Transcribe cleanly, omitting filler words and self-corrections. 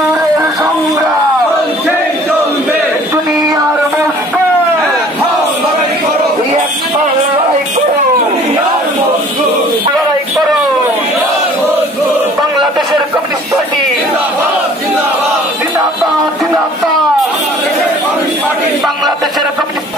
মজদুরের সংগ্রাম চলবে দুনিয়ার লড়াই করো লড়াই করো বাংলাদেশের কমিউনিস্ট পার্টি জিন্দাবাদ জিন্দাবাদ বাংলাদেশের কমিউনিস্ট